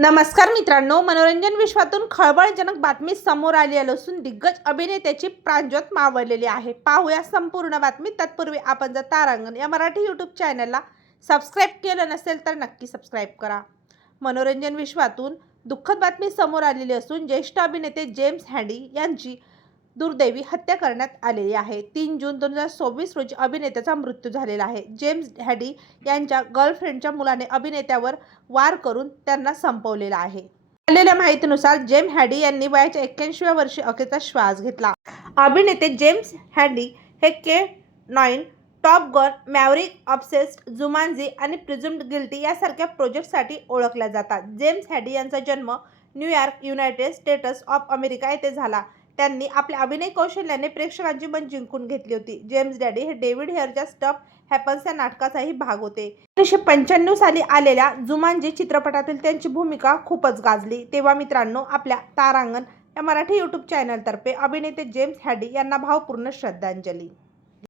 नमस्कार मित्रांनो, मनोरंजन विश्वातून खळबळजनक बातमी समोर आली असून दिग्गज अभिनेत्याची प्राणज्योत मावळलेली आहे. पाहूया संपूर्ण बातमी. तत्पूर्वी आपण जर तारांगण या मराठी यूट्यूब चॅनलला सबस्क्राईब केलं नसेल तर नक्की सबस्क्राईब करा. मनोरंजन विश्वातून दुःखद बातमी समोर आलेली असून ज्येष्ठ अभिनेते जेम्स हँडी यांची दुर्दैवी हत्या करण्यात आलेली आहे. 3 जून 2024 रोजी अभिनेत्याचा मृत्यू झालेला आहे. जेम्स हँडी यांच्या गर्लफ्रेंडच्या मुलाने अभिनेत्यावर वार करून त्यांना संपवलेला आहे. मिळालेल्या माहितीनुसार जेम्स हँडी यांनी वयाच्या 81व्या वर्षी अखेरचा श्वास घेतला. अभिनेते जेम्स हँडी हे के9, टॉप गन, मॅव्हरिक, ऑब्सेस्ड, जुमांजी आणि प्रिझ्युम्ड गिल्टी यासारख्या प्रोजेक्टसाठी ओळखल्या जातात. जेम्स हँडी यांचा जन्म New York, United states of America येथे झाला. त्यांनी आपल्या अभिनय कौशल्याने प्रेक्षकांची मन जिंकून घेतली होती. जेम्स डॅडी हे डेव्हिड हेयरच्या स्टफ हॅपन्स या नाटकाचाही भाग होते. 1995 साली आलेल्या जुमांजी चित्रपटातील त्यांची भूमिका खूपच गाजली. तेव्हा मित्रांनो, आपल्या तारांगण या मराठी यूट्यूब चॅनलतर्फे अभिनेते जेम्स हँडी यांना भावपूर्ण श्रद्धांजली.